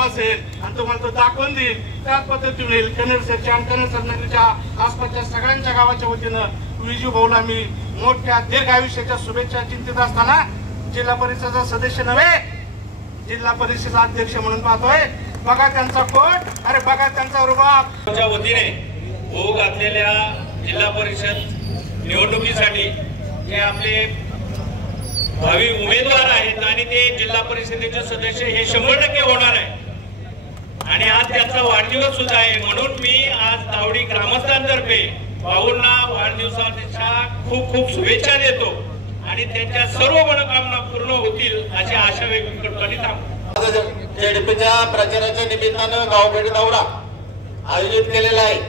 काम असेल आणि तुम्हाला तो दाखवून देईल, त्याच पद्धतीने कनेरसरच्या आणि कनेरसरच्या आसपासच्या सगळ्यांच्या गावाच्या वतीनं विजू भाऊला मी मोठ्या दीर्घ आयुष्याच्या शुभेच्छा चिंतित असताना जिल्हा परिषदेचा सदस्य नव्हे, जिल्हा परिषद अध्यक्ष म्हणून पाहतोय. बघा त्यांचा कोट, अरे बघा त्यांचा रुबाब. वतीने होऊ घातलेल्या जिल्हा परिषद निवडणुकीसाठी जे आपले भावी उमेदवार आहेत आणि ते जिल्हा परिषदेचे सदस्य हे 100% होणार आहे आणि आज त्यांचा वाढदिवस सुद्धा आहे. म्हणून मी आज तावडी ग्रामस्थांतर्फे भाऊंना वाढदिवसाच्या खूप खूप शुभेच्छा देतो आणि त्यांच्या सर्व मनोकामना पूर्ण होतील अशी आशा व्यक्त करतो आणि थांबतो. जेडपीच्या प्रचाराच्या निमित्तानं गावभेट दौरा आयोजित केलेला आहे.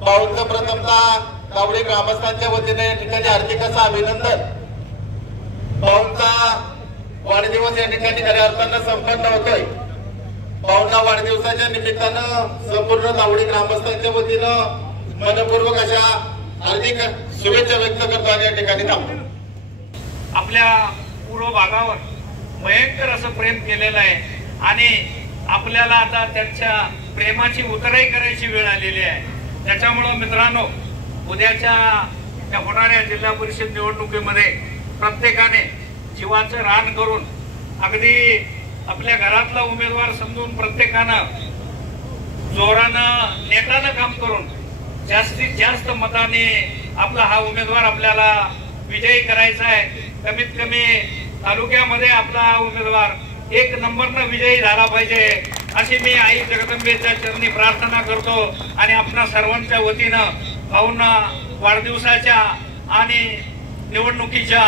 भाऊंचं प्रथमतः तावडी ग्रामस्थांच्या वतीने या ठिकाणी हार्दिक असं अभिनंदन. भाऊंचा वाढदिवस या ठिकाणी खऱ्या अर्थानं संपन्न होतोय. भाऊंना वाढदिवसाच्या निमित्तानं संपूर्ण तावडी ग्रामस्थांच्या वतीनं मनपूर्वक अशा हार्दिक शुभेच्छा व्यक्त करतो आणि या ठिकाणी थांबतो. आपल्या पूर्व भागावर भयंकर असं प्रेम केलेलं आहे आणि आपल्याला आता त्यांच्या प्रेमाची उतराई करायची वेळ आलेली आहे. त्याच्यामुळं मित्रांनो, उद्याच्या त्या होणाऱ्या जिल्हा परिषद निवडणुकीमध्ये प्रत्येकाने जीवाचं रान करून अगदी आपल्या घरातला उमेदवार समजून प्रत्येकानं जोरानं नेटानं काम करून जास्तीत जास्त मताने आपला हा उमेदवार आपल्याला विजयी करायचा आहे. कमीत कमी तालुक्यामध्ये आपला उमेदवार 1 नंबरनं विजयी झाला पाहिजे अशी मी आई जगदंबेच्या चरणी प्रार्थना करतो आणि आपणा सर्वांच्या वतीनं भाऊंना वाढदिवसाच्या आणि निवडणुकीच्या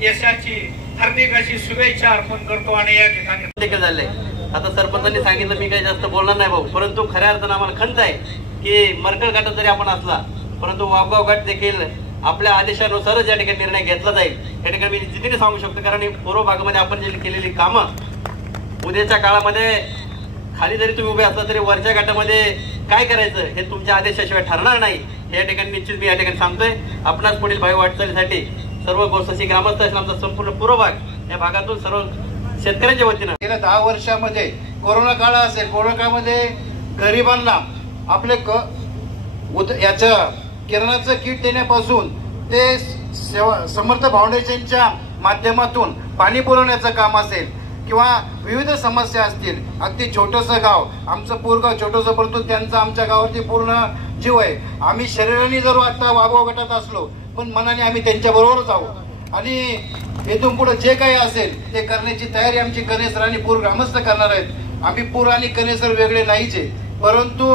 यशाची हार्दिक अशी शुभेच्छा अर्पण करतो आणि या ठिकाणी झाले. आता सरपंचांनी सांगितलं, मी काही जास्त बोलणार नाही भाऊ, परंतु खऱ्या अर्थानं आम्हाला खंत आहे की मरकळ घाटात जरी आपण असला परंतु वाघगाव घाट देखील आपल्या आदेशानुसारच या ठिकाणी निर्णय घेतला जाईल या ठिकाणी मी जिद्दीने सांगू शकतो. कारण पूर्व भागामध्ये आपण जे केलेली कामं उद्याच्या काळामध्ये खाली जरी तुम्ही उभे असला तरी वरच्या घाटामध्ये काय करायचं हे तुमच्या आदेशाशिवाय ठरणार नाही हे या ठिकाणी निश्चित मी या ठिकाणी सांगतोय. आपणास पुढील भावी वाटचालीसाठी सर्व गोष्टी ग्रामस्थ असतील आमचा संपूर्ण पूर्व भाग या भागातून सर्व शेतकऱ्यांच्या वतीनं गेल्या 10 वर्षामध्ये कोरोना काळ असेल, कोरोना काळामध्ये गरिबांना आपले याचं किराणाचं किट देण्यापासून ते समर्थ फाउंडेशनच्या माध्यमातून पाणी पुरवण्याचं काम असेल किंवा विविध समस्या असतील. अगदी छोटंसं गाव आमचं पूरगाव छोटंसं, परंतु त्यांचा आमच्या गावावरती पूर्ण जीव आहे. आम्ही शरीराने जर आता वाघगाव गटात असलो पण मनाने आम्ही त्यांच्या बरोबरच आहोत आणि इथून पुढे जे काही असेल ते करण्याची तयारी आमची कनेसर आणि पूर ग्रामस्थ करणार आहेत. आम्ही पूर आणि कनेसर वेगळे नाहीच आहे, परंतु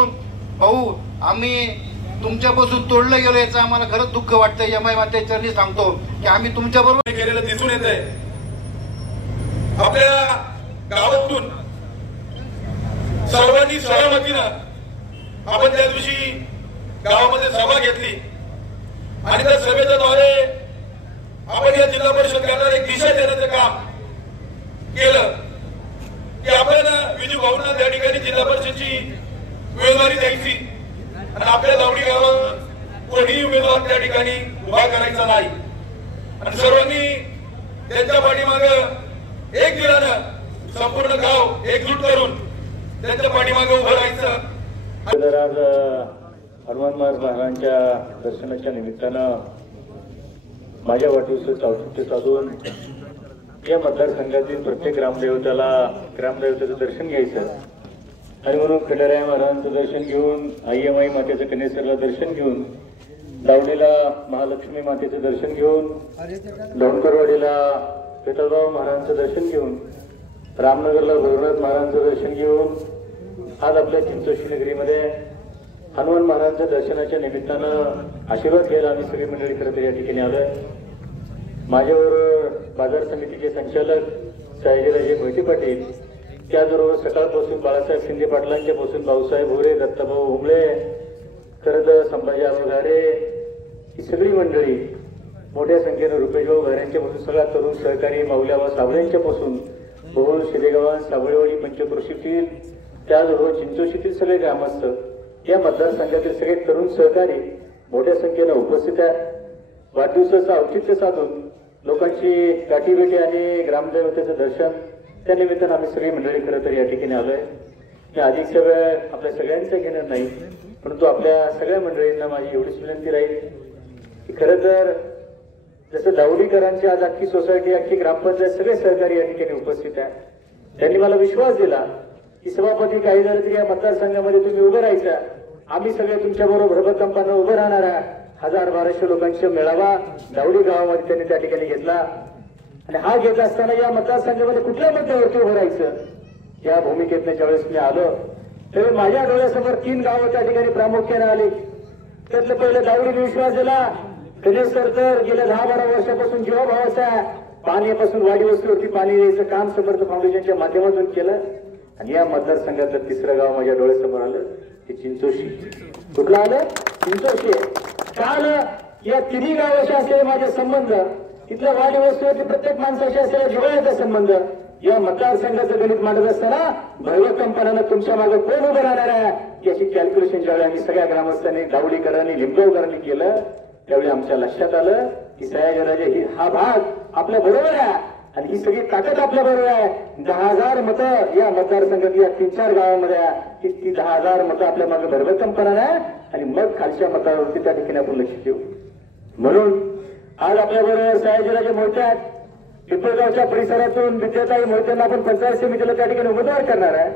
भाऊ आम्ही तुमच्यापासून तोडलं गेलो याचं आम्हाला खरंच दुःख वाटतं. यमाई मातेच्या चरणी सांगतो की आम्ही तुमच्या बरोबर केलेलं दिसून येत आहे. आपल्या गावातून सर्वांनी सहमतीनं आपण त्या दिवशी गावामध्ये सभा घेतली आणि त्या सभेच्या द्वारे आपण या जिल्हा परिषद करणार एक दिशा देण्याचं काम केलं की आपण विजू भाऊंना त्या ठिकाणी जिल्हा परिषदची उमेदवारी द्यायची आणि आपल्या लावडी गावात कोणीही उमेदवार त्या ठिकाणी उभा करायचा नाही आणि सर्वांनी त्यांच्या पाठीमागे एक दिलानं संपूर्ण गाव एकजूट करून त्यांच्या पाठीमागे उभं राहायचं. आज हनुमान महाराजांच्या दर्शनाच्या निमित्तानं माझ्या वाढदिवसाचं औचित्य साधून या मतदारसंघातील प्रत्येक ग्रामदेवतेचं दर्शन घ्यायचं आणि म्हणून खंडेराय महाराजांचं दर्शन घेऊन आई मातेचं कनेसरला दर्शन घेऊन दावणीला महालक्ष्मी मातेचं दर्शन घेऊन लोणकरवाडीला पेटलराव महाराजांचं दर्शन घेऊन रामनगरला भैरवनाथ महाराजांचं दर्शन घेऊन आज आपल्या चिंचोशी नगरीमध्ये हनुमान महाराजांच्या दर्शनाच्या निमित्तानं आशीर्वाद घ्यायला आम्ही सगळी मंडळी खरं तर या ठिकाणी आलोय. माझ्याबरोबर बाजार समितीचे संचालक सयाजीराजे मोहिते पाटील, त्याचबरोबर सकाळपासून बाळासाहेब शिंदे पाटलांच्या पासून भाऊसाहेब भोरे, दत्ताभाऊ हुंबळे, खरं संभाजी आवघारे ही सगळी मंडळी मोठ्या संख्येनं रुपेशभाऊ घरांच्या पासून सगळा तरुण सहकारी माऊल्याबा साबळेंच्या पासून भोर शिदेगाव साबळेवाडी पंचक्रोशीतील त्याचबरोबर चिंचोशीतील सगळे ग्रामस्थ या मतदारसंघातील सगळे तरुण सहकारी मोठ्या संख्येनं उपस्थित आहेत. वाढदिवसाचं औचित्य साधून लोकांची गाठीभेटी आणि ग्रामदेवतेचं दर्शन त्या निमित्तानं आम्ही सगळी मंडळी खरं तर या ठिकाणी आलोय. मी अधिक वेळ आपल्या सगळ्यांचं घेणार नाही, परंतु आपल्या सगळ्या मंडळींना माझी एवढीच विनंती राहील की खरं तर जसं दावडीकरांची आज अख्खी सोसायटी, अख्खी ग्रामपंचायत, सगळे सहकारी या ठिकाणी उपस्थित आहे. त्यांनी मला विश्वास दिला की सभापती काही झालं तरी या मतदारसंघामध्ये तुम्ही उभं राहायचं, आम्ही सगळे तुमच्या बरोबर भरभक्कमपणे उभं राहणार आहे. 1000-1200 लोकांचा मेळावा दावडी गावामध्ये त्यांनी त्या ठिकाणी घेतला आणि हा घेत असताना या मतदारसंघामध्ये कुठल्या मुद्द्यावरती उभं राहायचं या भूमिकेतनं ज्यावेळेस मी आलो त्यावेळी माझ्या डोळ्यासमोर 3 गावं त्या ठिकाणी प्रामुख्याने आली. त्यातलं पहिलं दावडीने विश्वास दिला. गणेश सर तर गेल्या 10-12 वर्षापासून जीवाभावाचा पाण्यापासून वाडी वस्तीवरती पाणी द्यायचं काम समर्थ फाउंडेशनच्या माध्यमातून केलं आणि या मतदारसंघातलं 3रं गाव माझ्या डोळ्यासमोर आलं ते चिंचोशी. कुठलं आलं? चिंचोशी. का आलं? या 3 गावाशी असलेले माझे संबंध, तिथल्या वाडी वस्तीवरती प्रत्येक माणसाशी असलेला जिव्हाळ्याचा संबंध, या मतदारसंघाचं गणित मांडत असताना भरभक्कमपणानं तुमच्या मागे कोण उभं राहणार आहे याची कॅल्क्युलेशन ज्यावेळी आम्ही सगळ्या ग्रामस्थांनी, दावडीकरांनी, लिंबगावकरांनी केलं त्यावेळी आमच्या लक्षात आलं की सयाजीराजे ही हा भाग आपल्या बरोबर आहे आणि ही सगळी ताकद आपल्या बरोबर आहे. 10,000 मतं या मतदारसंघात या 3-4 गावामध्ये आहे. ती 10,000 मतं आपल्या मागे भरभक्कमपणानं आहे आणि मग खालच्या मतावरती त्या ठिकाणी आपण लक्ष ठेवू. म्हणून आज आपल्या बरोबर सयाजीराजे मोहिते आहेत. पिंपळगावच्या परिसरातून विद्याताई मोहितेंना आपण पंचायत समितीला त्या ठिकाणी उमेदवार करणार आहे.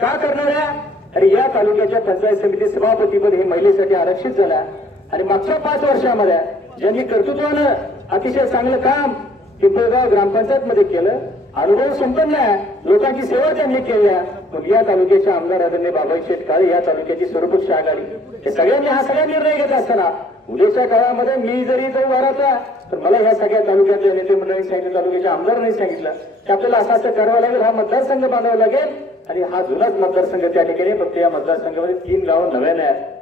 का करणार आहे? आणि या तालुक्याच्या पंचायत समिती सभापतीपद हे महिलेसाठी आरक्षित झाला आणि मागच्या 5 वर्षामध्ये ज्यांनी कर्तृत्वानं अतिशय चांगलं काम पिंपळगाव ग्रामपंचायत मध्ये केलं, अनुभव संपन्न आहे, लोकांची सेवा त्यांनी केली आहे. मग या तालुक्याच्या आमदार आदरणीय बाबाई शेठ काळे, या तालुक्याची सर्वपक्ष आघाडी, हे सगळ्यांनी हा सगळा निर्णय घेत असताना उद्याच्या काळामध्ये मी जरी जाऊ वाराचा तर मला ह्या सगळ्या तालुक्यातल्या नेते मंडळींनी सांगितलं, तालुक्याच्या आमदारांनी सांगितलं की आपल्याला असं असं करावं लागेल, हा मतदारसंघ बांधावा लागेल आणि हा जुनाच मतदारसंघ त्या ठिकाणी. फक्त या मतदारसंघामध्ये 3 गावं नव्याने आहेत.